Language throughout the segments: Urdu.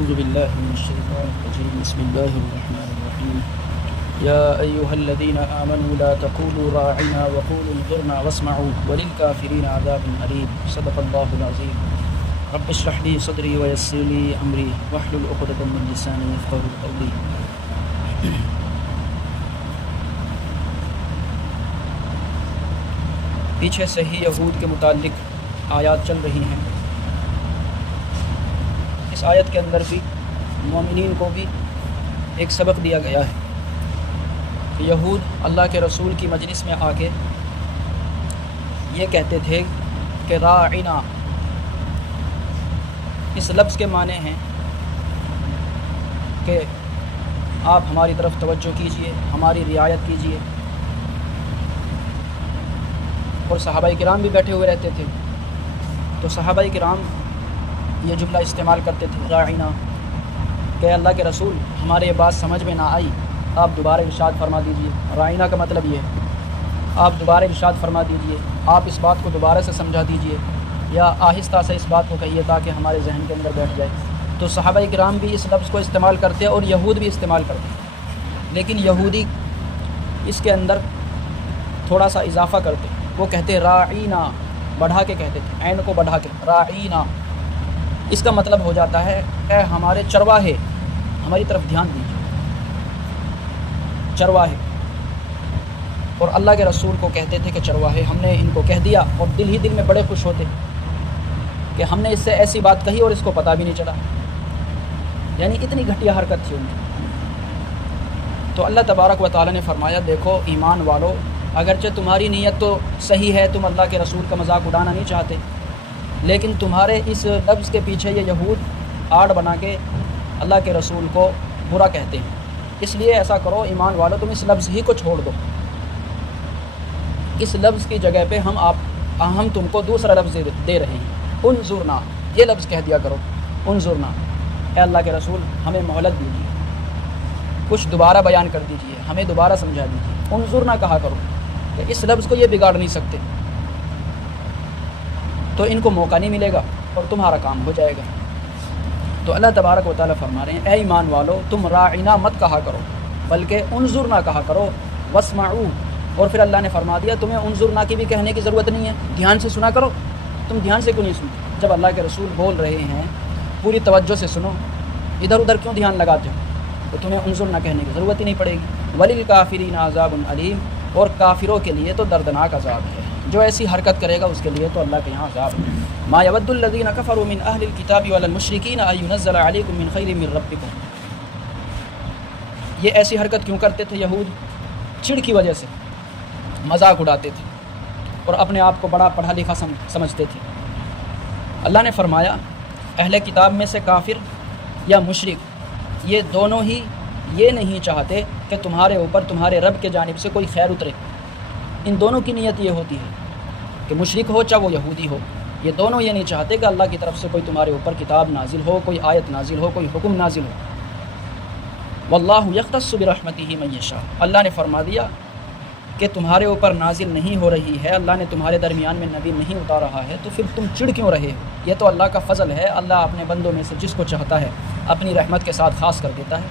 أعوذ بالله من الشيطان الرجيم بسم الله الرحمن الرحيم يا أيها الذين آمنوا لا تقولوا راعنا وقولوا انظرنا واسمعوا وللكافرين عذاب أليم صدق الله العظيم رب اشرح لي صدري ويسر لي أمري واحلل عقدة من لساني يفقهوا قولي. پیچھے صحیح یہود کے متعلق آیات چل رہی ہیں. اس آیت کے اندر بھی مومنین کو بھی ایک سبق دیا گیا ہے کہ یہود اللہ کے رسول کی مجلس میں آ کے یہ کہتے تھے کہ راعنا، اس لفظ کے معنی ہیں کہ آپ ہماری طرف توجہ کیجئے، ہماری رعایت کیجئے. اور صحابہ کرام بھی بیٹھے ہوئے رہتے تھے تو صحابہ کرام یہ جملہ استعمال کرتے تھے راعنا، کہ اللہ کے رسول ہمارے یہ بات سمجھ میں نہ آئی، آپ دوبارہ ارشاد فرما دیجئے. راعنا کا مطلب یہ ہے آپ دوبارہ ارشاد فرما دیجئے، آپ اس بات کو دوبارہ سے سمجھا دیجئے، یا آہستہ سے اس بات کو کہیے تاکہ ہمارے ذہن کے اندر بیٹھ جائے. تو صحابہ کرام بھی اس لفظ کو استعمال کرتے اور یہود بھی استعمال کرتے، لیکن یہودی اس کے اندر تھوڑا سا اضافہ کرتے. وہ کہتے راعینا، بڑھا کے کہتے تھے، عین کو بڑھا کے راعینا. اس کا مطلب ہو جاتا ہے اے ہمارے چرواہے، ہماری طرف دھیان دیجیے، چرواہے. اور اللہ کے رسول کو کہتے تھے کہ چرواہے، ہم نے ان کو کہہ دیا، اور دل ہی دل میں بڑے خوش ہوتے کہ ہم نے اس سے ایسی بات کہی اور اس کو پتہ بھی نہیں چلا. یعنی اتنی گھٹیا حرکت تھی ان کی. تو اللہ تبارک و تعالیٰ نے فرمایا دیکھو ایمان والو، اگرچہ تمہاری نیت تو صحیح ہے، تم اللہ کے رسول کا مذاق اڑانا نہیں چاہتے، لیکن تمہارے اس لفظ کے پیچھے یہ یہود آڑ بنا کے اللہ کے رسول کو برا کہتے ہیں. اس لیے ایسا کرو ایمان والو، تم اس لفظ ہی کو چھوڑ دو. اس لفظ کی جگہ پہ ہم تم کو دوسرا لفظ دے رہے ہیں، انظرنا. یہ لفظ کہہ دیا کرو، انظرنا، اے اللہ کے رسول ہمیں مہلت دیجیے، کچھ دوبارہ بیان کر دیجیے، ہمیں دوبارہ سمجھا دیجیے. انظرنا کہا کرو، کہ اس لفظ کو یہ بگاڑ نہیں سکتے، تو ان کو موقع نہیں ملے گا اور تمہارا کام ہو جائے گا. تو اللہ تبارک و تعالیٰ فرما رہے ہیں اے ایمان والو، تم راعنا مت کہا کرو بلکہ انظرنا کہا کرو، واسمعوا. اور پھر اللہ نے فرما دیا تمہیں انظرنا کی بھی کہنے کی ضرورت نہیں ہے، دھیان سے سنا کرو. تم دھیان سے کیوں نہیں سنتے؟ جب اللہ کے رسول بول رہے ہیں پوری توجہ سے سنو، ادھر ادھر کیوں دھیان لگاتے ہو؟ تو تمہیں انظرنا کہنے کی ضرورت ہی نہیں پڑے گی. وللکافرین عذاب علیم، اور کافروں کے لیے تو دردناک عذاب ہے. جو ایسی حرکت کرے گا اس کے لیے تو اللہ کے یہاں عذاب ہے. ما یود الذین کفروا من اہل الکتاب والمشرکین ان ینزل علیکم من خیر من ربکم. یہ ایسی حرکت کیوں کرتے تھے یہود؟ چڑ کی وجہ سے مذاق اڑاتے تھے اور اپنے آپ کو بڑا پڑھا لکھا سمجھتے تھے. اللہ نے فرمایا اہل کتاب میں سے کافر یا مشرک یہ دونوں ہی یہ نہیں چاہتے کہ تمہارے اوپر تمہارے رب کے جانب سے کوئی خیر اترے. ان دونوں کی نیت یہ ہوتی ہے کہ مشرک ہو چاہے وہ یہودی ہو، یہ دونوں یہ نہیں چاہتے کہ اللہ کی طرف سے کوئی تمہارے اوپر کتاب نازل ہو، کوئی آیت نازل ہو، کوئی حکم نازل ہو. واللہ یختص برحمتہ من یشاء. اللہ نے فرما دیا کہ تمہارے اوپر نازل نہیں ہو رہی ہے، اللہ نے تمہارے درمیان میں نبی نہیں اتار رہا ہے، تو پھر تم چڑ کیوں رہے ہو؟ یہ تو اللہ کا فضل ہے، اللہ اپنے بندوں میں سے جس کو چاہتا ہے اپنی رحمت کے ساتھ خاص کر دیتا ہے.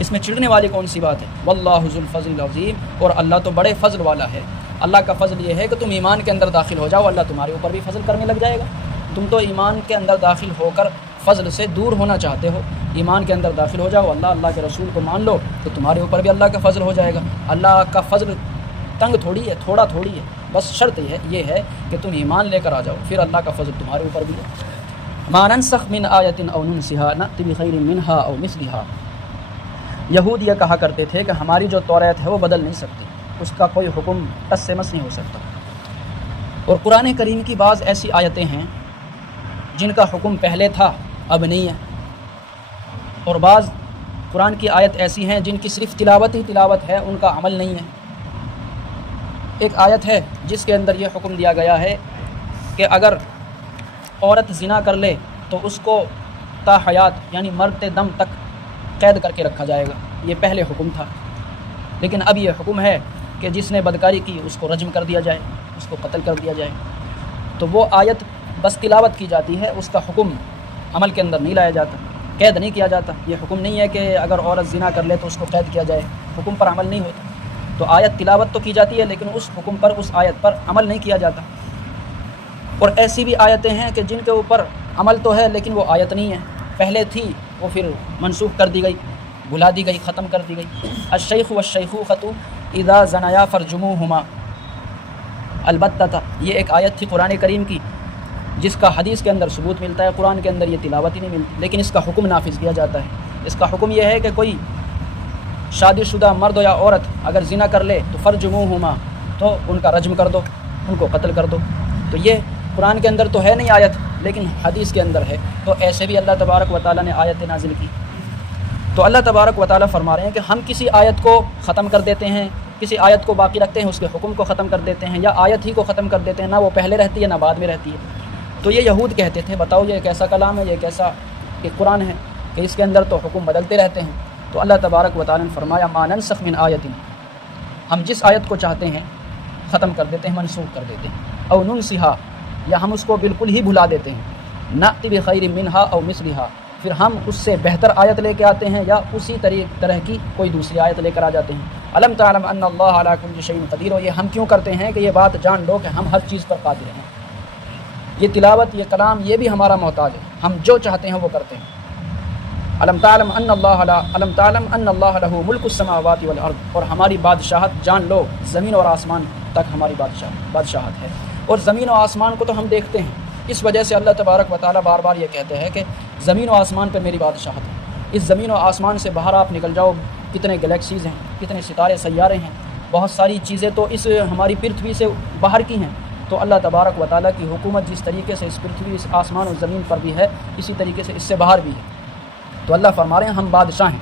اس میں چڑھنے والی کون سی بات ہے؟ واللہ ذو الفضل العظیم، اور اللہ تو بڑے فضل والا ہے. اللہ کا فضل یہ ہے کہ تم ایمان کے اندر داخل ہو جاؤ، اللہ تمہارے اوپر بھی فضل کرنے لگ جائے گا. تم تو ایمان کے اندر داخل ہو کر فضل سے دور ہونا چاہتے ہو. ایمان کے اندر داخل ہو جاؤ، اللہ کے رسول کو مان لو، تو تمہارے اوپر بھی اللہ کا فضل ہو جائے گا. اللہ کا فضل تنگ تھوڑی ہے، تھوڑا تھوڑی ہے، بس شرط یہ ہے کہ تم ایمان لے کر آ جاؤ، پھر اللہ کا فضل تمہارے اوپر بھی ہے. ما ننسخ من آیت او ننسها نأتی بخیر منها او مثلها. یہود یہ کہا کرتے تھے کہ ہماری جو توریت ہے وہ بدل نہیں سکتی، اس کا کوئی حکم ٹس سے مس نہیں ہو سکتا. اور قرآن کریم کی بعض ایسی آیتیں ہیں جن کا حکم پہلے تھا اب نہیں ہے، اور بعض قرآن کی آیت ایسی ہیں جن کی صرف تلاوت ہی تلاوت ہے، ان کا عمل نہیں ہے. ایک آیت ہے جس کے اندر یہ حکم دیا گیا ہے کہ اگر عورت زنا کر لے تو اس کو تا حیات یعنی مرتے دم تک قید کر کے رکھا جائے گا. یہ پہلے حکم تھا، لیکن اب یہ حکم ہے کہ جس نے بدکاری کی اس کو رجم کر دیا جائے، اس کو قتل کر دیا جائے. تو وہ آیت بس تلاوت کی جاتی ہے، اس کا حکم عمل کے اندر نہیں لایا جاتا. قید نہیں کیا جاتا. یہ حکم نہیں ہے کہ اگر عورت زنا کر لے تو اس کو قید کیا جائے. حکم پر عمل نہیں ہوتا. تو آیت تلاوت تو کی جاتی ہے لیکن اس حکم پر, اس آیت پر عمل نہیں کیا جاتا. اور ایسی بھی آیتیں ہیں کہ جن کے اوپر عمل تو ہے لیکن وہ آیت نہیں ہے, پہلے تھی وہ پھر منسوخ کر دی گئی, بھلا دی گئی, ختم کر دی گئی. الشیخ والشیخوخۃ اذا زنیا فرجموہما البتہ, یہ ایک آیت تھی قرآن کریم کی جس کا حدیث کے اندر ثبوت ملتا ہے, قرآن کے اندر یہ تلاوت ہی نہیں ملتی, لیکن اس کا حکم نافذ کیا جاتا ہے. اس کا حکم یہ ہے کہ کوئی شادی شدہ مرد یا عورت اگر زنا کر لے تو فرجموہما, تو ان کا رجم کر دو, ان کو قتل کر دو. تو یہ قرآن کے اندر تو ہے نہیں آیت لیکن حدیث کے اندر ہے. تو ایسے بھی اللہ تبارک و تعالیٰ نے آیت نازل کی. تو اللہ تبارک و تعالیٰ فرما رہے ہیں کہ ہم کسی آیت کو ختم کر دیتے ہیں, کسی آیت کو باقی رکھتے ہیں, اس کے حکم کو ختم کر دیتے ہیں, یا آیت ہی کو ختم کر دیتے ہیں, نہ وہ پہلے رہتی ہے نہ بعد میں رہتی ہے. تو یہ یہود کہتے تھے بتاؤ یہ کیسا کلام ہے, یہ کیسا کہ قرآن ہے کہ اس کے اندر تو حکم بدلتے رہتے ہیں. تو اللہ تبارک و تعالیٰ نے فرمایا ما ننسخ من آیت, ہم جس آیت کو چاہتے ہیں ختم کر دیتے ہیں, منسوخ کر دیتے ہیں. او ننسہا, یا ہم اس کو بالکل ہی بھلا دیتے ہیں. نأتی بخیر منہا او مثلہا, پھر ہم اس سے بہتر آیت لے کے آتے ہیں یا اسی طرح کی کوئی دوسری آیت لے کر آ جاتے ہیں. علم تعلم ان اللہ علی کل شیء قدیر, اور یہ ہم کیوں کرتے ہیں کہ یہ بات جان لو کہ ہم ہر چیز پر قادر ہیں. یہ تلاوت, یہ کلام, یہ بھی ہمارا محتاج ہے, ہم جو چاہتے ہیں وہ کرتے ہیں. علم تعلم ان اللہ لہ ملک السماوات والارض, اور ہماری بادشاہت جان لو زمین اور آسمان تک ہماری بادشاہت ہے. اور زمین و آسمان کو تو ہم دیکھتے ہیں, اس وجہ سے اللہ تبارک و تعالیٰ بار بار یہ کہتے ہیں کہ زمین و آسمان پہ میری بادشاہت ہے. اس زمین و آسمان سے باہر آپ نکل جاؤ, کتنے گلیکسیز ہیں, کتنے ستارے سیارے ہیں, بہت ساری چیزیں تو اس ہماری پرتھوی سے باہر کی ہیں. تو اللہ تبارک و تعالیٰ کی حکومت جس طریقے سے اس پرتھوی, اس آسمان و زمین پر بھی ہے, اسی طریقے سے اس سے باہر بھی ہے. تو اللہ فرما رہے ہیں ہم بادشاہ ہیں,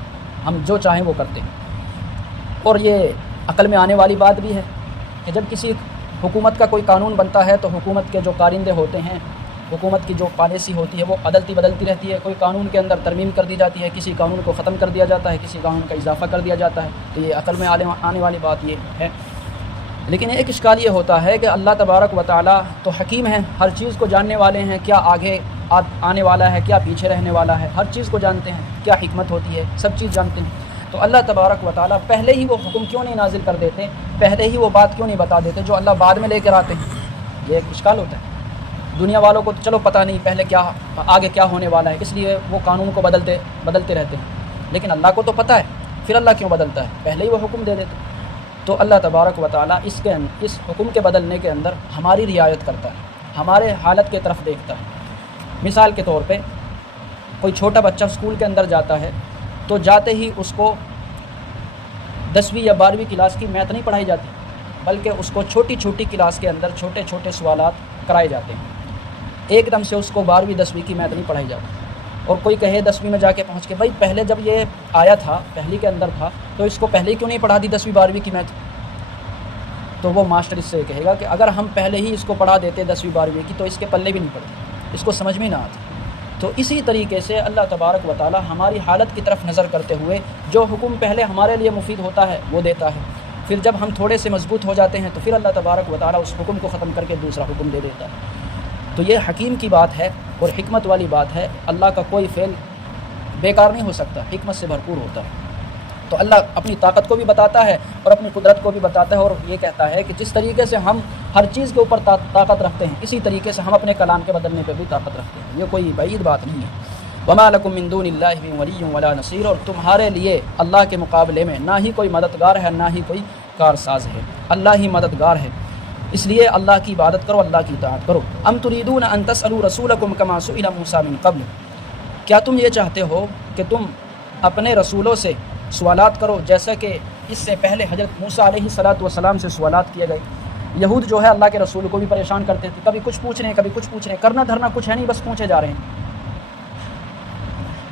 ہم جو چاہیں وہ کرتے ہیں. اور یہ عقل میں آنے والی بات بھی ہے کہ جب کسی حکومت کا کوئی قانون بنتا ہے تو حکومت کے جو کارندے ہوتے ہیں, حکومت کی جو پالیسی ہوتی ہے وہ بدلتی رہتی ہے. کوئی قانون کے اندر ترمیم کر دی جاتی ہے, کسی قانون کو ختم کر دیا جاتا ہے, کسی قانون کا اضافہ کر دیا جاتا ہے. تو یہ عقل میں آنے والی بات یہ ہے. لیکن ایک اشکال یہ ہوتا ہے کہ اللہ تبارک و تعالیٰ تو حکیم ہے, ہر چیز کو جاننے والے ہیں, کیا آگے آنے والا ہے, کیا پیچھے رہنے والا ہے, ہر چیز کو جانتے ہیں, کیا حکمت ہوتی ہے, سب چیز جانتے ہیں. تو اللہ تبارک و تعالیٰ پہلے ہی وہ حکم کیوں نہیں نازل کر دیتے, پہلے ہی وہ بات کیوں نہیں بتا دیتے جو اللہ بعد میں لے کر آتے ہیں. یہ ایک اشکال ہوتا ہے. دنیا والوں کو تو چلو پتہ نہیں پہلے کیا آگے کیا ہونے والا ہے, اس لیے وہ قانون کو بدلتے رہتے ہیں. لیکن اللہ کو تو پتہ ہے, پھر اللہ کیوں بدلتا ہے, پہلے ہی وہ حکم دے دیتے. تو اللہ تبارک و تعالیٰ اس حکم کے بدلنے کے اندر ہماری رعایت کرتا ہے, ہمارے حالت کے طرف دیکھتا ہے. مثال کے طور پہ کوئی چھوٹا بچہ اسکول کے اندر جاتا ہے تو جاتے ہی اس کو 10ویں یا 12ویں کلاس کی میتھ نہیں پڑھائی جاتی, بلکہ اس کو چھوٹی چھوٹی کلاس کے اندر چھوٹے چھوٹے سوالات کرائے جاتے ہیں. ایک دم سے اس کو 12ویں 10ویں کی میتھ نہیں پڑھائی جاتی. اور کوئی کہے 10ویں میں جا کے پہنچ کے بھائی پہلے جب یہ آیا تھا, پہلی کے اندر تھا, تو اس کو پہلے ہی کیوں نہیں پڑھا دی 10ویں 12ویں کی میتھ. تو وہ ماسٹر اس سے کہے گا کہ اگر ہم پہلے ہی اس کو پڑھا دیتے 10ویں 12ویں کی تو اس کے پلے بھی نہیں پڑتی, اس کو سمجھ میں نہ آتی. تو اسی طریقے سے اللہ تبارک و تعالیٰ ہماری حالت کی طرف نظر کرتے ہوئے جو حکم پہلے ہمارے لیے مفید ہوتا ہے وہ دیتا ہے. پھر جب ہم تھوڑے سے مضبوط ہو جاتے ہیں تو پھر اللہ تبارک و تعالیٰ اس حکم کو ختم کر کے دوسرا حکم دے دیتا ہے. تو یہ حکیم کی بات ہے اور حکمت والی بات ہے. اللہ کا کوئی فعل بیکار نہیں ہو سکتا, حکمت سے بھرپور ہوتا ہے. تو اللہ اپنی طاقت کو بھی بتاتا ہے اور اپنی قدرت کو بھی بتاتا ہے, اور یہ کہتا ہے کہ جس طریقے سے ہم ہر چیز کے اوپر طاقت رکھتے ہیں, اسی طریقے سے ہم اپنے کلام کے بدلنے پہ بھی طاقت رکھتے ہیں. یہ کوئی بعید بات نہیں ہے. وما لکم من دون اللہ من ولی ولا نصیر, اور تمہارے لیے اللہ کے مقابلے میں نہ ہی کوئی مددگار ہے نہ ہی کوئی کارساز ہے, اللہ ہی مددگار ہے. اس لیے اللہ کی عبادت کرو, اللہ کی اطاعت کرو. ام تريدون ان تسألوا رسولکم کما سئل موسیٰ من قبل, کیا تم یہ چاہتے ہو کہ تم اپنے رسولوں سے سوالات کرو جیسا کہ اس سے پہلے حضرت موسیٰ علیہ السلام سے سوالات کیے گئے. یہود جو ہے اللہ کے رسول کو بھی پریشان کرتے تھے, کبھی کچھ پوچھ رہے ہیں کبھی کچھ پوچھ رہے ہیں, کرنا دھرنا کچھ ہے نہیں, بس پوچھے جا رہے ہیں.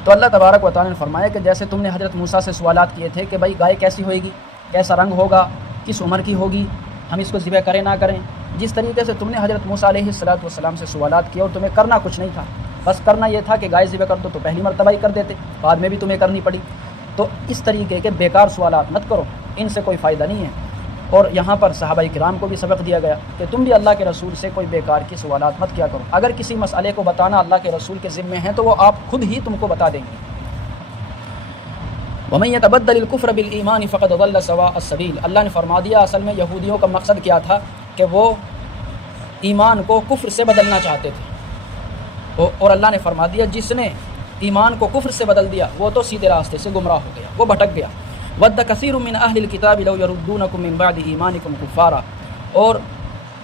تو اللہ تبارک و تعالیٰ نے فرمایا کہ جیسے تم نے حضرت موسیٰ سے سوالات کیے تھے کہ بھائی گائے کیسی ہوئے گی, کیسا رنگ ہوگا, کس عمر کی ہوگی, ہم اس کو ذبح کریں نہ کریں, جس طریقے سے تم نے حضرت موسیٰ علیہ السلام سے سوالات کیے اور تمہیں کرنا کچھ نہیں تھا, بس کرنا یہ تھا کہ گائے ذبح کر دو, تو پہلی مرتبہ ہی کر دیتے, بعد میں بھی تمہیں کرنی پڑی. تو اس طریقے کے بیکار سوالات مت کرو, ان سے کوئی فائدہ نہیں ہے. اور یہاں پر صحابہ کرام کو بھی سبق دیا گیا کہ تم بھی اللہ کے رسول سے کوئی بیکار کی سوالات مت کیا کرو. اگر کسی مسئلے کو بتانا اللہ کے رسول کے ذمے ہیں تو وہ آپ خود ہی تم کو بتا دیں گے, وَمَن يَتَبَدَّلِ الْكُفْرَ بِالْإِيمَانِ فَقَدْ ضَلَّ سَوَاءَ السَّبِيلِ، اللہ نے فرما دیا اصل میں یہودیوں کا مقصد کیا تھا کہ وہ ایمان کو کفر سے بدلنا چاہتے تھے، اور اللہ نے فرما دیا جس نے ایمان کو کفر سے بدل دیا وہ تو سیدھے راستے سے گمراہ ہو گیا، وہ بھٹک گیا۔ وَدَّ كَثِيرٌ مِّنْ أَهْلِ الْكِتَابِ لَوْ يَرُدُّونَكُم مِّن بَعْدِ إِيمَانِكُمْ كُفَّارًا، اور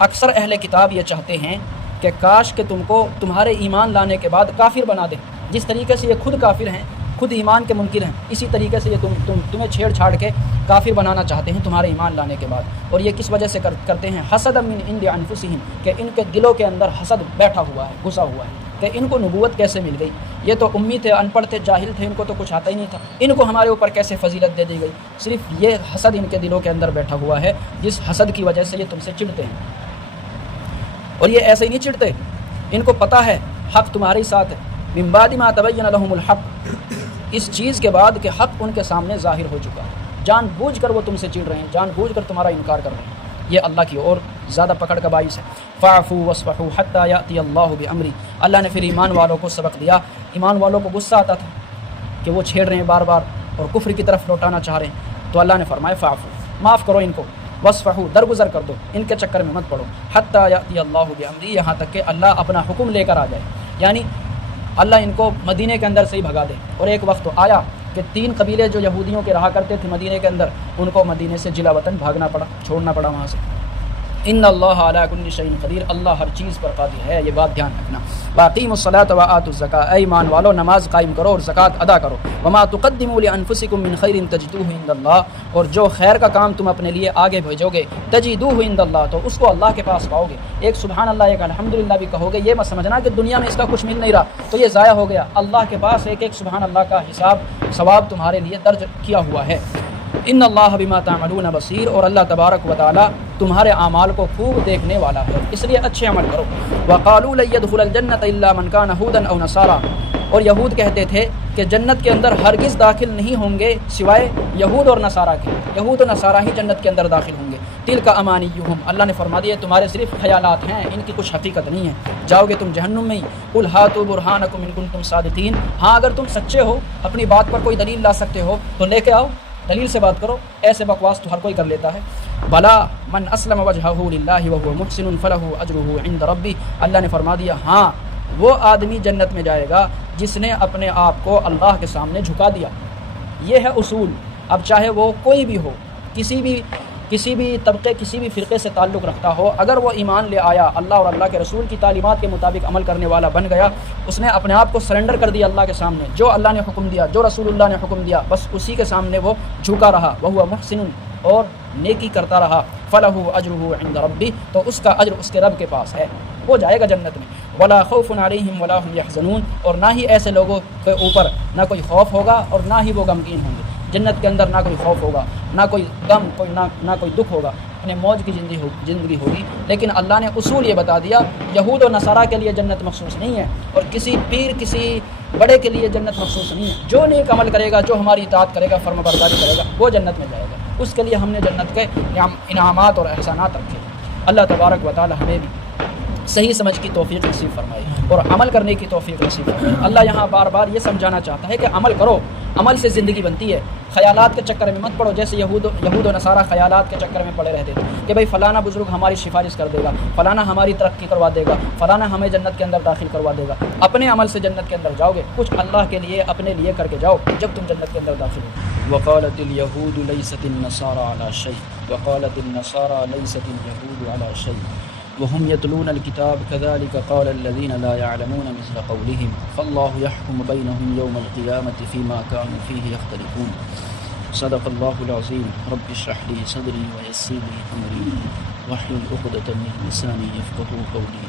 اکثر اہل کتاب یہ چاہتے ہیں کہ کاش کہ تم کو تمہارے ایمان لانے کے بعد کافر بنا دیں، جس طریقے سے یہ خود کافر ہیں، خود ایمان کے منکر ہیں، اسی طریقے سے یہ تمہیں چھیڑ چھاڑ کے کافر بنانا چاہتے ہیں تمہارے ایمان لانے کے بعد۔ اور یہ کس وجہ سے کرتے ہیں؟ حسدا من عند انفسہم، کہ ان کے دلوں کے اندر حسد بیٹھا ہوا ہے، گھسا ہوا ہے کہ ان کو نبوت کیسے مل گئی، یہ تو امی تھے، ان پڑھ تھے، جاہل تھے، ان کو تو کچھ آتا ہی نہیں تھا، ان کو ہمارے اوپر کیسے فضیلت دے دی گئی۔ صرف یہ حسد ان کے دلوں کے اندر بیٹھا ہوا ہے، جس حسد کی وجہ سے یہ تم سے چڑھتے ہیں۔ اور یہ ایسے ہی نہیں چڑھتے، ان کو پتہ ہے حق تمہارے ساتھ ہے، من بعد ما تبین لهم الحق، اس چیز کے بعد کہ حق ان کے سامنے ظاہر ہو چکا ہے، جان بوجھ کر وہ تم سے چڑھ رہے ہیں، جان بوجھ کر تمہارا انکار کر رہے ہیں، یہ اللہ کی اور زیادہ پکڑ کا باعث ہے۔ فاعفوا واصفحوا حتى یأتی اللہ بامری، اللہ نے پھر ایمان والوں کو سبق دیا۔ ایمان والوں کو غصہ آتا تھا کہ وہ چھیڑ رہے ہیں بار بار اور کفر کی طرف لوٹانا چاہ رہے ہیں، تو اللہ نے فرمایا فاعفوا، معاف کرو ان کو، واصفحوا، درگزر کر دو، ان کے چکر میں مت پڑو، حتى یأتی اللہ بامری، یہاں تک کہ اللہ اپنا حکم لے کر آ جائے، یعنی اللہ ان کو مدینے کے اندر سے ہی بھگا دے۔ اور ایک وقت تو آیا کہ 3 قبیلے جو یہودیوں کے رہا کرتے تھے مدینے کے اندر، ان کو مدینے سے جلا وطن بھاگنا پڑا، چھوڑنا پڑا وہاں سے۔ ان اللہ علی کل شیء قدیر، اللہ ہر چیز پر قادر ہے، یہ بات دھیان رکھنا۔ واقیموا الصلاۃ وآتوا الزکاۃ، اے ایمان والو نماز قائم کرو اور زکوٰۃ ادا کرو۔ وما تقدموا لانفسکم من خیر تجدوہ عند اللہ، اور جو خیر کا کام تم اپنے لیے آگے بھیجو گے، تجدوہ عند اللہ، تو اس کو اللہ کے پاس پاؤ گے۔ ایک سبحان اللہ، ایک الحمدللہ بھی کہو گے، یہ مت سمجھنا کہ دنیا میں اس کا کچھ مل نہیں رہا تو یہ ضائع ہو گیا، اللہ کے پاس ایک ایک سبحان اللہ کا حساب ثواب تمہارے لیے درج کیا ہوا ہے۔ ان اللہ بما تعملون بصیر، اور اللہ تبارک و تعالی تمہارے اعمال کو خوب دیکھنے والا ہے، اس لیے اچھے عمل کرو۔ وقالوا لن يدخل الجنة الا من كان هودا او نصارى، اور یہود کہتے تھے کہ جنت کے اندر ہرگز داخل نہیں ہوں گے سوائے یہود اور نصارہ کے، یہود اور نصارہ ہی جنت کے اندر داخل ہوں گے۔ تلک امانیہم، اللہ نے فرما دیا تمہارے صرف خیالات ہیں، ان کی کچھ حقیقت نہیں ہے، جاؤ گے تم جہنم میں ہی۔ قل ہاتوا برہانکم ان کنتم صادقین، ہاں اگر تم سچے ہو، اپنی بات پر کوئی دلیل لا سکتے ہو تو لے کے آؤ، دلیل سے بات کرو، ایسے بکواس تو ہر کوئی کر لیتا ہے۔ بلا من اسلم وجهه للہ وهو محسن فله اجره عند ربی، اللہ نے فرما دیا ہاں وہ آدمی جنت میں جائے گا جس نے اپنے آپ کو اللہ کے سامنے جھکا دیا۔ یہ ہے اصول، اب چاہے وہ کوئی بھی ہو، کسی بھی طبقے، کسی بھی فرقے سے تعلق رکھتا ہو، اگر وہ ایمان لے آیا، اللہ اور اللہ کے رسول کی تعلیمات کے مطابق عمل کرنے والا بن گیا، اس نے اپنے آپ کو سرنڈر کر دیا اللہ کے سامنے، جو اللہ نے حکم دیا، جو رسول اللہ نے حکم دیا، بس اسی کے سامنے وہ جھکا رہا، وہو محسن، اور نیکی کرتا رہا، فلہ اجرہ عند ربی، تو اس کا اجر اس کے رب کے پاس ہے، وہ جائے گا جنت میں۔ ولا خوف علیہم ولا هم يحزنون، اور نہ ہی ایسے لوگوں کے اوپر نہ کوئی خوف ہوگا اور نہ ہی وہ غمگین ہوں گے۔ جنت کے اندر نہ کوئی خوف ہوگا، نہ کوئی غم، نہ کوئی دکھ ہوگا، اپنے موج کی زندگی ہوگی۔ لیکن اللہ نے اصول یہ بتا دیا، یہود و نصارہ کے لیے جنت مخصوص نہیں ہے، اور کسی پیر، کسی بڑے کے لیے جنت مخصوص نہیں ہے۔ جو نیک عمل کرے گا، جو ہماری اطاعت کرے گا، فرما برداری کرے گا، وہ جنت میں جائے گا۔ اس کے لیے ہم نے جنت کے انعامات اور احسانات رکھے۔ اللہ تبارک و تعالی ہمیں بھی صحیح سمجھ کی توفیق نصیب فرمائے اور عمل کرنے کی توفیق نصیب فرمائے۔ اللہ یہاں بار بار یہ سمجھانا چاہتا ہے کہ عمل کرو، عمل سے زندگی بنتی ہے، خیالات کے چکر میں مت پڑو، جیسے یہود و نصارہ خیالات کے چکر میں پڑے رہتے تھے کہ بھئی فلانا بزرگ ہماری سفارش کر دے گا، فلانا ہماری ترقی کروا دے گا، فلانا ہمیں جنت کے اندر داخل کروا دے گا۔ اپنے عمل سے جنت کے اندر جاؤ گے، کچھ اللہ کے لیے اپنے لیے کر کے جاؤ جب تم جنت کے اندر داخل ہو۔ وقالت اليهود ليست النصارى على شيء وقالت النصارى ليست اليهود على شيء وهم يتلون الكتاب كذلك قال الذين لا يعلمون مثل قولهم فالله يحكم بينهم يوم القيامة فيما كانوا فيه يختلفون صدق الله العظيم رب اشرح لي صدري ويسر لي أمري واحلل عقدة من لساني يفقهوا قولي۔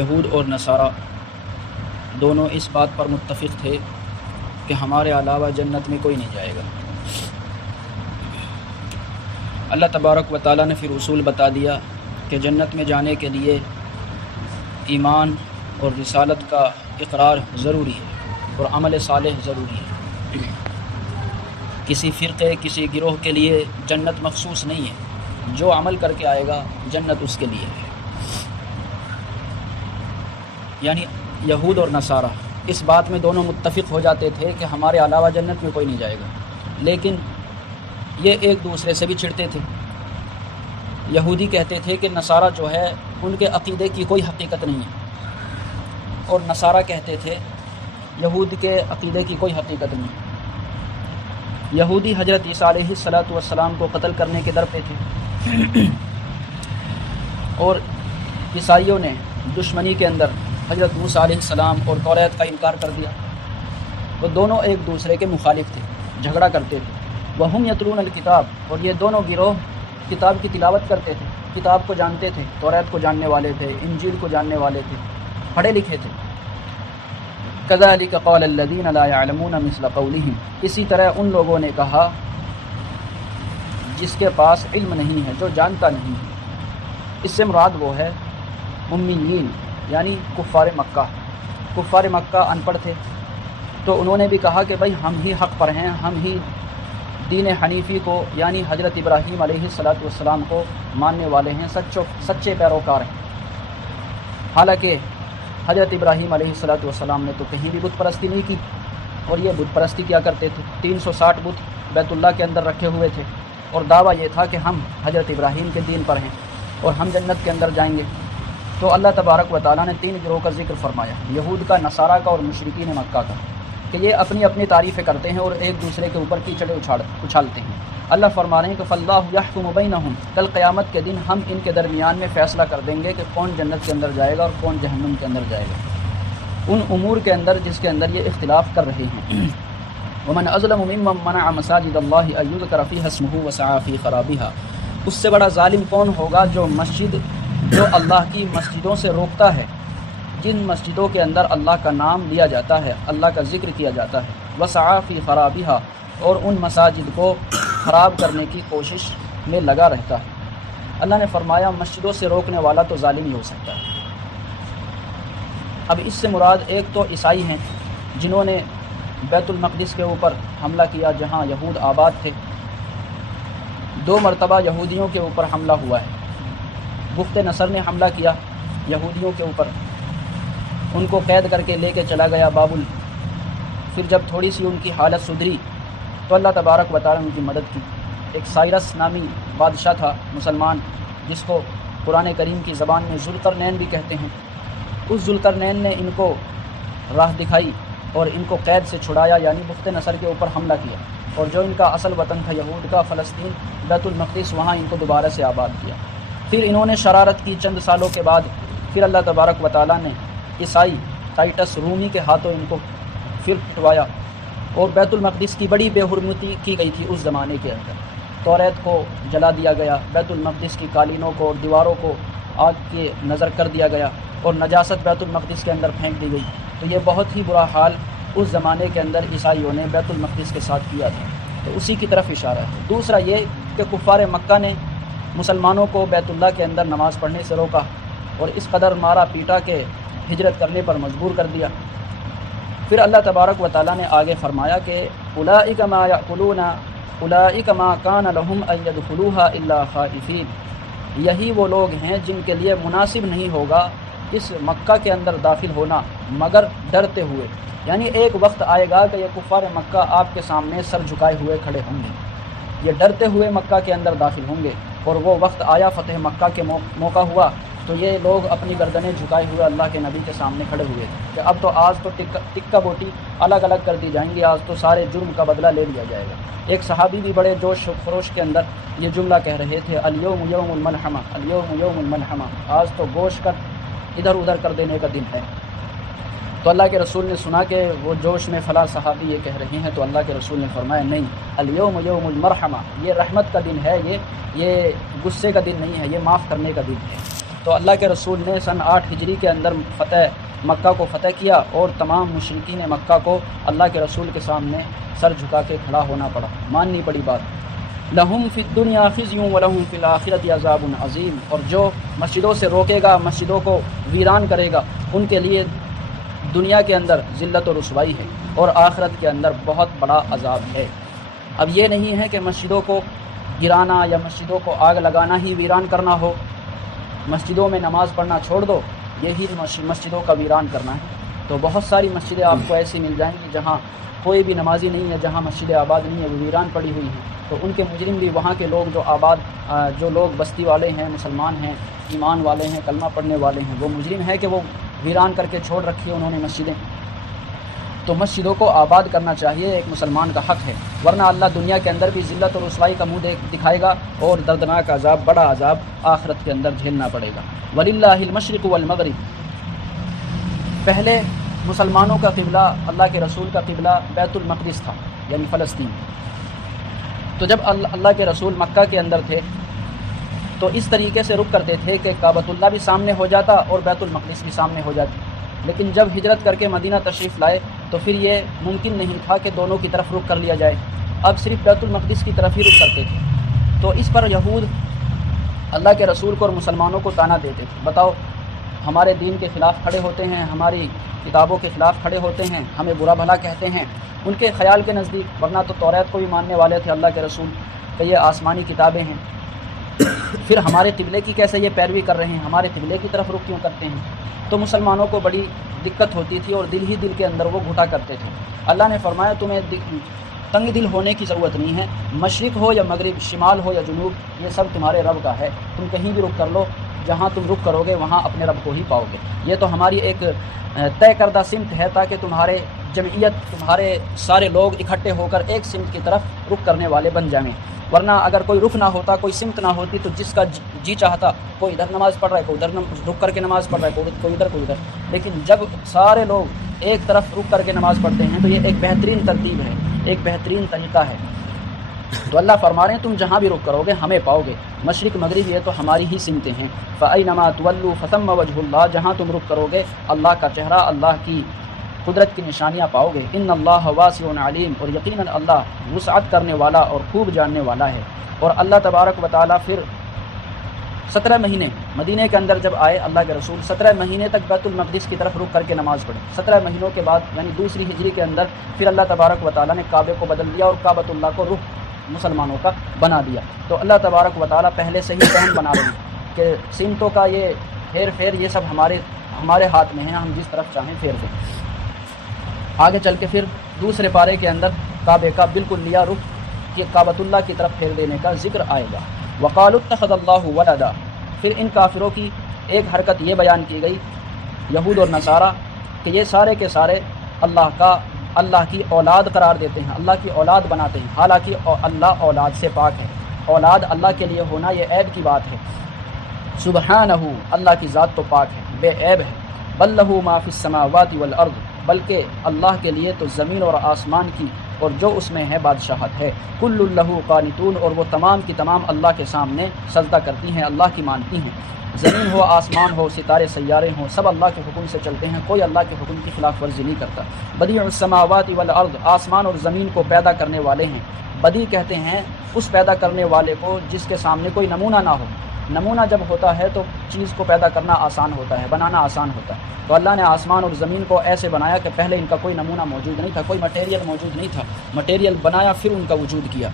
یہود اور نصارہ دونوں اس بات پر متفق تھے کہ ہمارے علاوہ جنت میں کوئی نہیں جائے گا۔ اللہ تبارک و تعالیٰ نے پھر اصول بتا دیا کہ جنت میں جانے کے لیے ایمان اور رسالت کا اقرار ضروری ہے اور عمل صالح ضروری ہے۔ کسی فرقے، کسی گروہ کے لیے جنت مخصوص نہیں ہے، جو عمل کر کے آئے گا جنت اس کے لیے ہے۔ یعنی یہود اور نصارہ اس بات میں دونوں متفق ہو جاتے تھے کہ ہمارے علاوہ جنت میں کوئی نہیں جائے گا، لیکن یہ ایک دوسرے سے بھی چڑھتے تھے۔ یہودی کہتے تھے کہ نصارہ جو ہے ان کے عقیدے کی کوئی حقیقت نہیں ہے، اور نصارہ کہتے تھے یہود کے عقیدے کی کوئی حقیقت نہیں ہے۔ یہودی حضرت عیسیٰ علیہ السلام کو قتل کرنے کے در پہ تھے، اور عیسائیوں نے دشمنی کے اندر حضرت موسیٰ علیہ السلام اور توریت کا انکار کر دیا۔ وہ دونوں ایک دوسرے کے مخالف تھے، جھگڑا کرتے تھے۔ وَهُمْ يَتْلُونَ الْكِتَابَ، اور یہ دونوں گروہ کتاب کی تلاوت کرتے تھے، کتاب کو جانتے تھے، توریت کو جاننے والے تھے، انجیل کو جاننے والے تھے، پڑھے لکھے تھے۔ كَذَلِكَ قَالَ الَّذِينَ لَا يَعْلَمُونَ مِثْلَ قَوْلِهِمْ، اسی طرح ان لوگوں نے کہا جس کے پاس علم نہیں ہے، جو جانتا نہیں ہے۔ اس سے مراد وہ ہے امیین، یعنی کفار مکہ۔ کفار مکہ ان پڑھ تھے، تو انہوں نے بھی کہا کہ بھائی ہم ہی حق پر ہیں، ہم ہی دین حنیفی کو یعنی حضرت ابراہیم علیہ السلام کو ماننے والے ہیں، سچے پیروکار ہیں۔ حالانکہ حضرت ابراہیم علیہ السلام نے تو کہیں بھی بت پرستی نہیں کی، اور یہ بت پرستی کیا کرتے تھے۔ 360 بت بیت اللہ کے اندر رکھے ہوئے تھے، اور دعویٰ یہ تھا کہ ہم حضرت ابراہیم کے دین پر ہیں اور ہم جنت کے اندر جائیں گے۔ تو اللہ تبارک و تعالیٰ نے 3 گروہ کا ذکر فرمایا، یہود کا، نصارہ کا اور مشرکین مکہ کا، کہ یہ اپنی اپنی تعریفیں کرتے ہیں اور ایک دوسرے کے اوپر کیچڑ اچھالتے ہیں۔ اللہ فرما رہے ہیں کہ فَاللَّهُ يَحْكُمُ بَيْنَهُمْ، کل قیامت کے دن ہم ان کے درمیان میں فیصلہ کر دیں گے کہ کون جنت کے اندر جائے گا اور کون جہنم کے اندر جائے گا، ان امور کے اندر جس کے اندر یہ اختلاف کر رہے ہیں۔ وَمَنْ أَظْلَمُ مِمَّنْ مَنَعَ مَسَاجِدَ اللَّهِ أَن يُذْكَرَ فِيهَا اسْمُهُ وَسَعَىٰ فِي خَرَابِهَا، اس سے بڑا ظالم کون ہوگا جو اللہ کی مسجدوں سے روکتا ہے، جن مسجدوں کے اندر اللہ کا نام لیا جاتا ہے، اللہ کا ذکر کیا جاتا ہے، وَسَعَىٰ فِي خَرَابِهَا، اور ان مساجد کو خراب کرنے کی کوشش میں لگا رہتا ہے۔ اللہ نے فرمایا مسجدوں سے روکنے والا تو ظالم ہی ہو سکتا ہے۔ اب اس سے مراد ایک تو عیسائی ہیں جنہوں نے بیت المقدس کے اوپر حملہ کیا جہاں یہود آباد تھے۔ 2 مرتبہ یہودیوں کے اوپر حملہ ہوا ہے۔ بخت نصر نے حملہ کیا یہودیوں کے اوپر، ان کو قید کر کے لے کے چلا گیا بابل۔ پھر جب تھوڑی سی ان کی حالت سدھری تو اللہ تبارک و تعالیٰ نے ان کی مدد کی۔ ایک سائرس نامی بادشاہ تھا مسلمان، جس کو قرآن کریم کی زبان میں ذوالقرنین بھی کہتے ہیں۔ اس ذوالقرنین نے ان کو راہ دکھائی اور ان کو قید سے چھڑایا، یعنی بخت نصر کے اوپر حملہ کیا، اور جو ان کا اصل وطن تھا یہود کا، فلسطین، بیت المقدس، وہاں ان کو دوبارہ سے آباد کیا۔ پھر انہوں نے شرارت کی چند سالوں کے بعد، پھر اللہ تبارک و تعالیٰ نے عیسائی ٹائٹس رومی کے ہاتھوں ان کو پھر پٹوایا، اور بیت المقدس کی بڑی بے حرمتی کی گئی تھی اس زمانے کے اندر۔ توریت کو جلا دیا گیا، بیت المقدس کی قالینوں کو اور دیواروں کو آگ کے نظر کر دیا گیا، اور نجاست بیت المقدس کے اندر پھینک دی گئی۔ تو یہ بہت ہی برا حال اس زمانے کے اندر عیسائیوں نے بیت المقدس کے ساتھ کیا تھا، تو اسی کی طرف اشارہ ہے۔ دوسرا یہ کہ کفار مکہ نے مسلمانوں کو بیت اللہ کے اندر نماز پڑھنے سے روکا، اور اس قدر مارا پیٹا کہ ہجرت کرنے پر مجبور کر دیا۔ پھر اللہ تبارک و تعالیٰ نے آگے فرمایا کہ اولئک ما یأکلون اولئک ما کان لهم ان يدخلوها الا خائفین، یہی وہ لوگ ہیں جن کے لیے مناسب نہیں ہوگا اس مکہ کے اندر داخل ہونا مگر ڈرتے ہوئے، یعنی ایک وقت آئے گا کہ یہ کفار مکہ آپ کے سامنے سر جھکائے ہوئے کھڑے ہوں گے، یہ ڈرتے ہوئے مکہ کے اندر داخل ہوں گے۔ اور وہ وقت آیا، فتح مکہ کے موقع ہوا، تو یہ لوگ اپنی گردنیں جھکائے ہوئے اللہ کے نبی کے سامنے کھڑے ہوئے کہ اب تو آج تو ٹکا بوٹی الگ الگ کر دی جائیں گی، آج تو سارے جرم کا بدلہ لے لیا جائے گا۔ ایک صحابی بھی بڑے جوش و خروش کے اندر یہ جملہ کہہ رہے تھے، الیوم یوم الملحمہ، الیوم یوم الملحمہ، آج تو گوش کر ادھر ادھر کر دینے کا دن ہے۔ تو اللہ کے رسول نے سنا کہ وہ جوش میں فلاں صحابی یہ کہہ رہے ہیں، تو اللہ کے رسول نے فرمایا نہیں، الیوم یوم المرحمہ، یہ رحمت کا دن ہے، یہ غصے کا دن نہیں ہے، یہ معاف کرنے کا دن ہے۔ تو اللہ کے رسول نے سن 8 ہجری کے اندر مکہ کو فتح کیا، اور تمام مشرکین مکہ کو اللہ کے رسول کے سامنے سر جھکا کے کھڑا ہونا پڑا، ماننی پڑی بات۔ لہم فی الدنیا خزی ولہم فی الآخرۃ عذاب عظیم، اور جو مسجدوں سے روکے گا، مسجدوں کو ویران کرے گا، ان کے لیے دنیا کے اندر ذلت و رسوائی ہے، اور آخرت کے اندر بہت بڑا عذاب ہے۔ اب یہ نہیں ہے کہ مسجدوں کو گرانا یا مسجدوں کو آگ لگانا ہی ویران کرنا ہو، مسجدوں میں نماز پڑھنا چھوڑ دو، یہی مسجدوں کا ویران کرنا ہے۔ تو بہت ساری مسجدیں آپ کو ایسی مل جائیں گی جہاں کوئی بھی نمازی نہیں ہے، جہاں مسجد آباد نہیں ہے، وہ ویران پڑی ہوئی ہیں۔ تو ان کے مجرم بھی وہاں کے لوگ جو لوگ بستی والے ہیں، مسلمان ہیں، ایمان والے ہیں، کلمہ پڑھنے والے ہیں، وہ مجرم ہے کہ وہ ویران کر کے چھوڑ رکھی ہے انہوں نے مسجدیں۔ تو مسجدوں کو آباد کرنا چاہیے، ایک مسلمان کا حق ہے، ورنہ اللہ دنیا کے اندر بھی ذلت اور رسوائی کا منہ دکھائے گا اور دردناک عذاب، بڑا عذاب آخرت کے اندر جھیلنا پڑے گا۔ وَلِلَّهِ الْمَشْرِقُ وَالْمَغْرِبُ، پہلے مسلمانوں کا قبلہ، اللہ کے رسول کا قبلہ بیت المقدس تھا، یعنی فلسطین۔ تو جب اللہ کے رسول مکہ کے اندر تھے تو اس طریقے سے رخ کرتے تھے کہ کعبۃ اللہ بھی سامنے ہو جاتا اور بیت المقدس بھی سامنے ہو جاتی، لیکن جب ہجرت کر کے مدینہ تشریف لائے تو پھر یہ ممکن نہیں تھا کہ دونوں کی طرف رخ کر لیا جائے، اب صرف بیت المقدس کی طرف ہی رخ کرتے تھے۔ تو اس پر یہود اللہ کے رسول کو اور مسلمانوں کو طعنہ دیتے تھے، بتاؤ ہمارے دین کے خلاف کھڑے ہوتے ہیں، ہماری کتابوں کے خلاف کھڑے ہوتے ہیں، ہمیں برا بھلا کہتے ہیں۔ ان کے خیال کے نزدیک، ورنہ تو توریت کو بھی ماننے والے تھے اللہ کے رسول کہ یہ آسمانی کتابیں ہیں، پھر ہمارے قبلے کی کیسے یہ پیروی کر رہے ہیں، ہمارے قبلے کی طرف رخ کیوں کرتے ہیں؟ تو مسلمانوں کو بڑی دقت ہوتی تھی اور دل ہی دل کے اندر وہ گھٹا کرتے تھے۔ اللہ نے فرمایا تمہیں تنگ دل ہونے کی ضرورت نہیں ہے، مشرق ہو یا مغرب، شمال ہو یا جنوب، یہ سب تمہارے رب کا ہے، تم کہیں بھی رخ کر لو، جہاں تم رخ کرو گے وہاں اپنے رب کو ہی پاؤ گے۔ یہ تو ہماری ایک طے کردہ سمت ہے تاکہ تمہارے جمعیت، تمہارے سارے لوگ اکٹھے ہو کر ایک سمت کی طرف رخ کرنے والے بن جائیں، ورنہ اگر کوئی رخ نہ ہوتا، کوئی سمت نہ ہوتی تو جس کا جی چاہتا، کوئی ادھر نماز پڑھ رہا ہے، کوئی ادھر رخ کر کے نماز پڑھ رہا ہے، کوئی ادھر کوئی ادھر، لیکن جب سارے لوگ ایک طرف رخ کر کے نماز پڑھتے ہیں تو یہ ایک بہترین ترتیب ہے، ایک بہترین طریقہ ہے۔ تو اللہ فرما رہے ہیں تم جہاں بھی رخ کرو گے ہمیں پاؤ گے، مشرق مغرب یہ تو ہماری ہی سمتیں ہیں۔ فَأَيْنَمَا تُوَلُّوا فَثَمَّ وَجْهُ اللَّهِ، جہاں تم رخ کرو گے اللہ کا چہرہ، اللہ کی قدرت کی نشانیاں پاؤ گے۔ ان اللہ واسع علیم، اور یقیناً اللہ وسعت کرنے والا اور خوب جاننے والا ہے۔ اور اللہ تبارک و تعالیٰ پھر 17 مہینے مدینہ کے اندر جب آئے اللہ کے رسول، 17 مہینے تک بیت المقدس کی طرف رخ کر کے نماز پڑھی۔ 17 مہینوں کے بعد یعنی دوسری ہجری کے اندر پھر اللہ تبارک و تعالیٰ نے کعبے کو بدل دیا اور کعبۃ اللہ کو رخ مسلمانوں کا بنا دیا۔ تو اللہ تبارک و تعالیٰ پہلے سے ہی ذہن بنا رہے ہیں کہ سمتوں کا یہ پھیر پھیر یہ سب ہمارے ہاتھ میں ہے، ہم جس طرف چاہیں پھیر دیں۔ آگے چل کے پھر دوسرے پارے کے اندر کعبے کا بالکل لیا رخ کہ کعبۃ اللہ کی طرف پھیر دینے کا ذکر آئے گا۔ وقالوا اتخذ اللہ ولدا، پھر ان کافروں کی ایک حرکت یہ بیان کی گئی، یہود اور نصارہ، کہ یہ سارے کے سارے اللہ کی اولاد قرار دیتے ہیں، اللہ کی اولاد بناتے ہیں، حالانکہ اللہ اولاد سے پاک ہے، اولاد اللہ کے لیے ہونا یہ عیب کی بات ہے۔ سبحانہ، اللہ کی ذات تو پاک ہے، بے عیب ہے۔ بل لہ ما فی السماوات والارض، بلکہ اللہ کے لیے تو زمین اور آسمان کی اور جو اس میں ہے بادشاہت ہے۔ کل لہ قانتون، اور وہ تمام کی تمام اللہ کے سامنے سجدہ کرتی ہیں، اللہ کی مانتی ہیں۔ زمین ہو، آسمان ہو، ستارے سیارے ہوں، سب اللہ کے حکم سے چلتے ہیں، کوئی اللہ کے حکم کی خلاف ورزی نہیں کرتا۔ بدیع السماوات والارض، آسمان اور زمین کو پیدا کرنے والے ہیں۔ بدیع کہتے ہیں اس پیدا کرنے والے کو جس کے سامنے کوئی نمونہ نہ ہو۔ نمونہ جب ہوتا ہے تو چیز کو پیدا کرنا آسان ہوتا ہے، بنانا آسان ہوتا ہے۔ تو اللہ نے آسمان اور زمین کو ایسے بنایا کہ پہلے ان کا کوئی نمونہ موجود نہیں تھا، کوئی مٹیریل موجود نہیں تھا، مٹیریل بنایا پھر ان کا وجود کیا،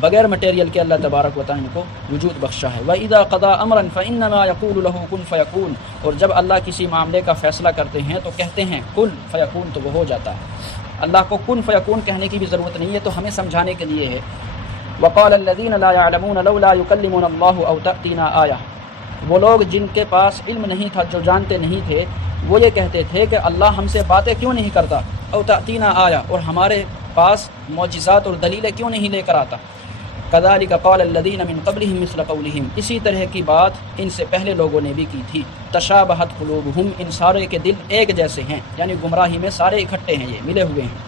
بغیر مٹیریل کے اللہ تبارک و تعالیٰ کو وجود بخشا ہے۔ وَإِذَا قَضَىٰ أَمْرًا فَإِنَّمَا يَقُولُ لَهُ كُن فَيَكُونُ، اور جب اللہ کسی معاملے کا فیصلہ کرتے ہیں تو کہتے ہیں کن فیکون، تو وہ ہو جاتا ہے۔ اللہ کو کن فیکون کہنے کی بھی ضرورت نہیں ہے، تو ہمیں سمجھانے کے لیے ہے۔ وَقَالَ الَّذِينَ لَا يَعْلَمُونَ لَوْلَا يُكَلِّمُنَا اللَّهُ أَوْ تَأْتِينَا آیَةٌ، وہ لوگ جن کے پاس علم نہیں تھا، جو جانتے نہیں تھے، وہ یہ کہتے تھے کہ اللہ ہم سے باتیں کیوں نہیں کرتا، او تأتینا آیا، اور ہمارے پاس معجزات اور دلیلیں کیوں نہیں لے کر آتا۔ کذالک قال الذین من قبلہم مثل قولہم، اسی طرح کی بات ان سے پہلے لوگوں نے بھی کی تھی۔ تشابہت قلوبہم، ان سارے کے دل ایک جیسے ہیں، یعنی گمراہی میں سارے اکٹھے ہیں، یہ ملے ہوئے ہیں۔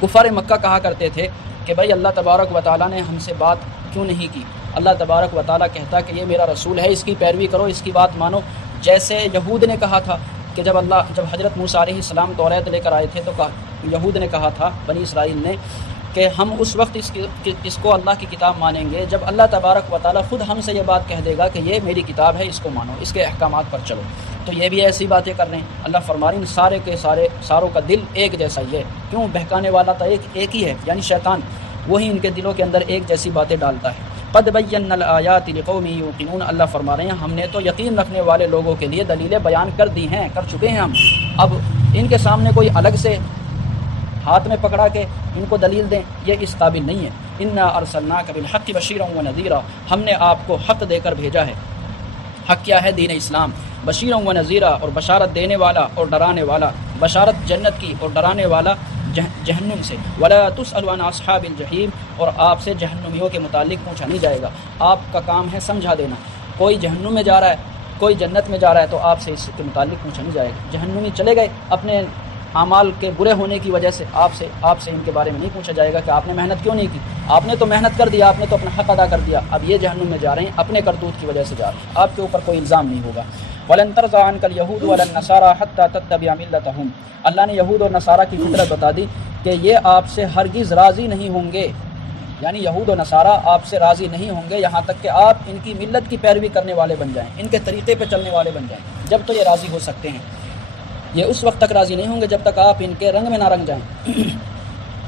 کفار مکہ کہا کرتے تھے کہ بھائی اللہ تبارک و تعالیٰ نے ہم سے بات کیوں نہیں کی، اللہ تبارک و تعالیٰ کہتا کہ یہ میرا رسول ہے، اس کی پیروی کرو، اس کی بات مانو۔ جیسے یہود نے کہا تھا کہ جب حضرت موسیٰ علیہ السلام توریت لے کر آئے تھے تو یہود نے کہا تھا، بنی اسرائیل نے، کہ ہم اس وقت اس کو اللہ کی کتاب مانیں گے جب اللہ تبارک و تعالیٰ خود ہم سے یہ بات کہہ دے گا کہ یہ میری کتاب ہے، اس کو مانو، اس کے احکامات پر چلو۔ تو یہ بھی ایسی باتیں کر رہے ہیں۔ اللہ فرما رہے ہیں سارے کے ساروں کا دل ایک جیسا ہی ہے، کیوں؟ بہکانے والا تو ایک ہی ہے، یعنی شیطان، وہی ان کے دلوں کے اندر ایک جیسی باتیں ڈالتا ہے۔ قد بینا الآیات لقوم یوقنون، اللہ فرما رہے ہیں ہم نے تو یقین رکھنے والے لوگوں کے لیے دلیلیں بیان کر دی ہیں، کر چکے ہیں ہم. اب ان کے سامنے کوئی الگ سے ہاتھ میں پکڑا کے ان کو دلیل دیں، یہ اس قابل نہیں ہے. انا ارسلناک بالحق بشیرا ونذیرا، ہم نے آپ کو حق دے کر بھیجا ہے. حق کیا ہے؟ دین اسلام. بشیرا ونذیرا، اور بشارت دینے والا اور ڈرانے والا. بشارت جنت کی اور ڈرانے والا جہنم سے. ولا تسأل عن اصحاب الجحیم، اور آپ سے جہنمیوں کے متعلق پوچھا نہیں جائے گا. آپ کا کام ہے سمجھا دینا. کوئی جہنم میں جا رہا ہے، کوئی جنت میں جا رہا ہے، تو آپ سے اس کے متعلق پوچھا نہیں جائے گا. جہنمی چلے گئے اپنے اعمال کے برے ہونے کی وجہ سے، آپ سے ان کے بارے میں نہیں پوچھا جائے گا کہ آپ نے محنت کیوں نہیں کی. آپ نے تو محنت کر دیا، آپ نے تو اپنا حق ادا کر دیا. اب یہ جہنم میں جا رہے ہیں اپنے کرتوت کی وجہ سے جا رہے ہیں، آپ کے اوپر کوئی الزام نہیں ہوگا. وَلَن تَرْضَىٰ عَنْكَ الْيَهُودُ وَلَا النَّصَارَىٰ حَتَّىٰ تَتَّبِعَ مِلَّتَهُمْ، اللہ نے یہود اور نصارہ کی فطرت بتا دی کہ یہ آپ سے ہرگز راضی نہیں ہوں گے. یعنی یہود و نصارہ آپ سے راضی نہیں ہوں گے یہاں تک کہ آپ ان کی ملت کی پیروی کرنے والے بن جائیں، ان کے طریقے پہ چلنے والے بن جائیں. جب تو یہ راضی ہو سکتے ہیں، یہ اس وقت تک راضی نہیں ہوں گے جب تک آپ ان کے رنگ میں نہ رنگ جائیں.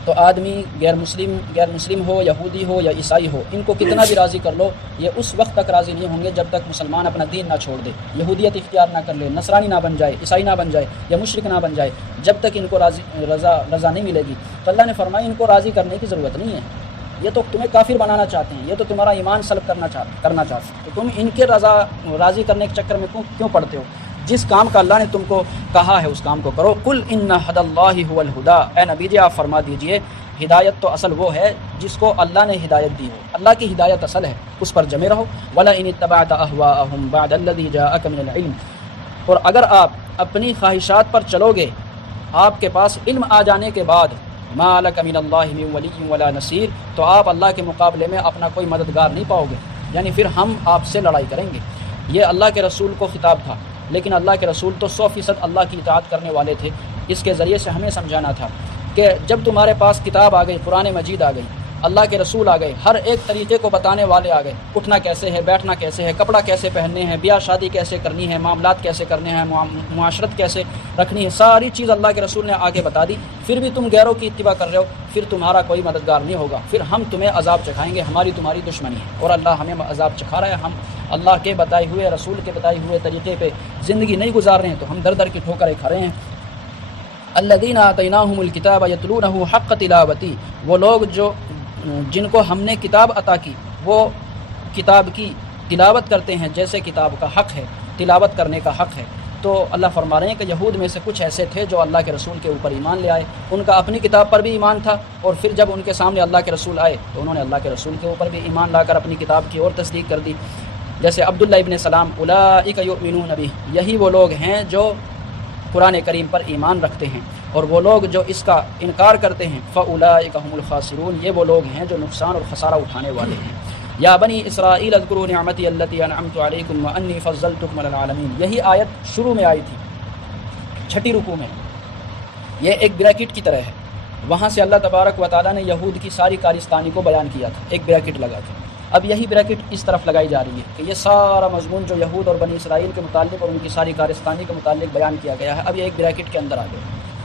تو آدمی غیر مسلم ہو، یہودی ہو یا عیسائی ہو، ان کو کتنا بھی راضی کر لو، یہ اس وقت تک راضی نہیں ہوں گے جب تک مسلمان اپنا دین نہ چھوڑ دے، یہودیت اختیار نہ کر لے، نصرانی نہ بن جائے، عیسائی نہ بن جائے یا مشرک نہ بن جائے، جب تک ان کو رضا نہیں ملے گی. تو اللہ نے فرمایا ان کو راضی کرنے کی ضرورت نہیں ہے، یہ تو تمہیں کافر بنانا چاہتے ہیں، یہ تو تمہارا ایمان سلب کرنا چاہتے ہیں، تو تم ان کے راضی کرنے کے چکر میں کیوں پڑتے ہو؟ جس کام کا اللہ نے تم کو کہا ہے اس کام کو کرو. قل ان ھدی اللہ ھو الھدی، اے نبی جی آپ فرما دیجئے ہدایت تو اصل وہ ہے جس کو اللہ نے ہدایت دی ہو، اللہ کی ہدایت اصل ہے، اس پر جمے رہو. وَلَئِنِ اتَّبَعْتَ أَهْوَاءَهُمْ بَعْدَ الَّذِي جَاءَكَ مِنَ الْعِلْمِ، اور اگر آپ اپنی خواہشات پر چلو گے آپ کے پاس علم آ جانے کے بعد، مَا لَكَ مِنَ اللَّهِ مِن وَلِيٍّ وَلَا نَصِيرٍ، تو آپ اللہ کے مقابلے میں اپنا کوئی مددگار نہیں پاؤ گے. یعنی پھر ہم آپ سے لڑائی کریں گے. یہ اللہ کے رسول کو خطاب تھا، لیکن اللہ کے رسول تو 100% اللہ کی اطاعت کرنے والے تھے. اس کے ذریعے سے ہمیں سمجھانا تھا کہ جب تمہارے پاس کتاب آ گئی، قرآن مجید آ گئی، اللہ کے رسول آ گئے، ہر ایک طریقے کو بتانے والے آ گئے، اٹھنا کیسے ہے، بیٹھنا کیسے ہے، کپڑا کیسے پہننے ہیں، بیاہ شادی کیسے کرنی ہے، معاملات کیسے کرنے ہیں، معاشرت کیسے رکھنی ہے، ساری چیز اللہ کے رسول نے آگے بتا دی. پھر بھی تم غیروں کی اتباع کر رہے ہو، پھر تمہارا کوئی مددگار نہیں ہوگا، پھر ہم تمہیں عذاب چکھائیں گے. ہماری تمہاری دشمنی ہے اور اللہ ہمیں عذاب چکھا رہا ہے. ہم اللہ کے بتائے ہوئے، رسول کے بتائے ہوئے طریقے پہ زندگی نہیں گزار رہے ہیں تو ہم در در کی ٹھوکریں کھا رہے ہیں. الذین آتیناہم الکتاب یتلونہ حق تلاوتی، وہ لوگ جن کو ہم نے کتاب عطا کی وہ کتاب کی تلاوت کرتے ہیں جیسے کتاب کا حق ہے، تلاوت کرنے کا حق ہے. تو اللہ فرما رہے ہیں کہ یہود میں سے کچھ ایسے تھے جو اللہ کے رسول کے اوپر ایمان لے آئے، ان کا اپنی کتاب پر بھی ایمان تھا، اور پھر جب ان کے سامنے اللہ کے رسول آئے تو انہوں نے اللہ کے رسول کے اوپر بھی ایمان لا کر اپنی کتاب کی اور تصدیق کر دی. جیسے عبداللہ ابن سلام، اولئک یؤمنون بہ، یہی وہ لوگ ہیں جو قرآن کریم پر ایمان رکھتے ہیں، اور وہ لوگ جو اس کا انکار کرتے ہیں فاولئک هم الخاسرون، یہ وہ لوگ ہیں جو نقصان اور خسارہ اٹھانے والے ہیں. یا بنی اسرائیل اذکروا نعمتی التی انعمت علیکم وانی فضلتکم علی العالمین، یہی آیت شروع میں آئی تھی 6 رکوع میں. یہ ایک بریکٹ کی طرح ہے، وہاں سے اللہ تبارک و تعالیٰ نے یہود کی ساری کارستانی کو بیان کیا تھا ایک بریکٹ لگا کے. اب یہی بریکٹ اس طرف لگائی جا رہی ہے کہ یہ سارا مضمون جو یہود اور بنی اسرائیل کے متعلق اور ان کی ساری کارستانی کے متعلق بیان کیا گیا ہے، اب یہ ایک بریکٹ کے اندر آ گیا.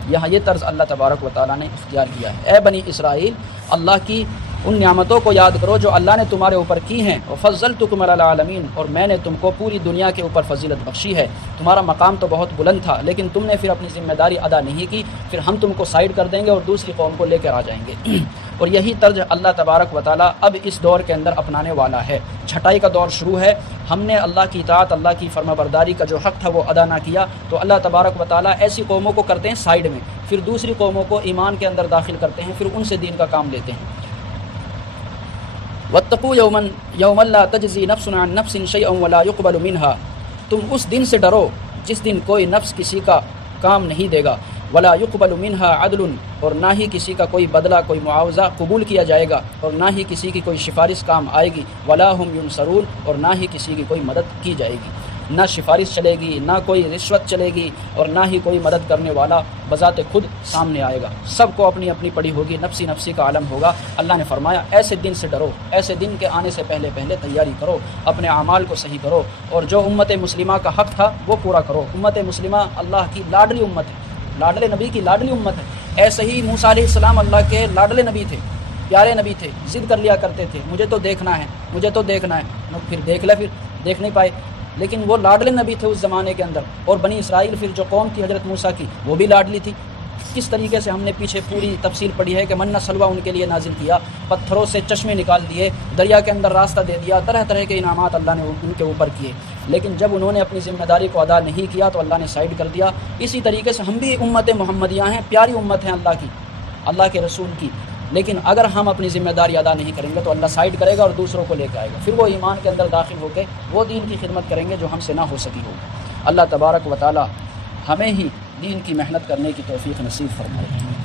یہاں یہ طرز اللہ تبارک و تعالیٰ نے اختیار کیا ہے. اے بنی اسرائیل، اللہ کی ان نعمتوں کو یاد کرو جو اللہ نے تمہارے اوپر کی ہیں. وفضلتکم علی العالمین، اور میں نے تم کو پوری دنیا کے اوپر فضیلت بخشی ہے. تمہارا مقام تو بہت بلند تھا لیکن تم نے پھر اپنی ذمہ داری ادا نہیں کی، پھر ہم تم کو سائڈ کر دیں گے اور دوسری قوم کو لے کر آ جائیں گے. اور یہی طرز اللہ تبارک و تعالیٰ اب اس دور کے اندر اپنانے والا ہے. چھٹائی کا دور شروع ہے. ہم نے اللہ کی اطاعت، اللہ کی فرما برداری کا جو حق تھا وہ ادا نہ کیا، تو اللہ تبارک و تعالیٰ ایسی قوموں کو کرتے ہیں سائڈ میں، پھر دوسری قوموں کو ایمان کے اندر داخل کرتے ہیں، پھر ان سے دین کا کام لیتے ہیں. واتقوا یوما لا تجزی نفس عن نفس شیئا ولا يقبل منها، تم اس دن سے ڈرو جس دن کوئی نفس کسی کا کام نہیں دے گا. ولا يقبل منها عدل، اور نہ ہی کسی کا کوئی بدلہ، کوئی معاوضہ قبول کیا جائے گا، اور نہ ہی کسی کی کوئی سفارش کام آئے گی. ولا هم ينصرون، اور نہ ہی کسی کی کوئی مدد کی جائے گی. نہ سفارش چلے گی، نہ کوئی رشوت چلے گی، اور نہ ہی کوئی مدد کرنے والا بذات خود سامنے آئے گا. سب کو اپنی اپنی پڑی ہوگی، نفسی نفسی کا عالم ہوگا. اللہ نے فرمایا ایسے دن سے ڈرو، ایسے دن کے آنے سے پہلے تیاری کرو، اپنے اعمال کو صحیح کرو، اور جو امت مسلمہ کا حق تھا وہ پورا کرو. امت مسلمہ اللہ کی لاڈلی امت ہے، لاڈلے نبی کی لاڈلی امت ہے. ایسے ہی موسیٰ علیہ السلام اللہ کے لاڈلے نبی تھے، پیارے نبی تھے، ضد کر لیا کرتے تھے مجھے تو دیکھنا ہے، مجھے تو دیکھنا ہے، پھر دیکھ لے، پھر دیکھ نہیں پائے۔ لیکن وہ لاڈلے نبی تھے اس زمانے کے اندر، اور بنی اسرائیل پھر جو قوم تھی حضرت موسیٰ کی وہ بھی لاڈلی تھی۔ کس طریقے سے ہم نے پیچھے پوری تفصیل پڑھی ہے کہ منّا سلوہ ان کے لیے نازل کیا، پتھروں سے چشمے نکال دیے، دریا کے اندر راستہ دے دیا، طرح طرح کے انعامات اللہ نے ان کے اوپر کیے، لیکن جب انہوں نے اپنی ذمہ داری کو ادا نہیں کیا تو اللہ نے سائڈ کر دیا۔ اسی طریقے سے ہم بھی امت محمدیہ ہیں، پیاری امت ہیں اللہ کی، اللہ کے رسول کی، لیکن اگر ہم اپنی ذمہ داری ادا نہیں کریں گے تو اللہ سائڈ کرے گا اور دوسروں کو لے کے آئے گا، پھر وہ ایمان کے اندر داخل ہو کے وہ دین کی خدمت کریں گے جو ہم سے نہ ہو سکی ہوگی۔ اللہ تبارک و تعالی ہمیں ہی دین کی محنت کرنے کی توفیق نصیب فرمائے۔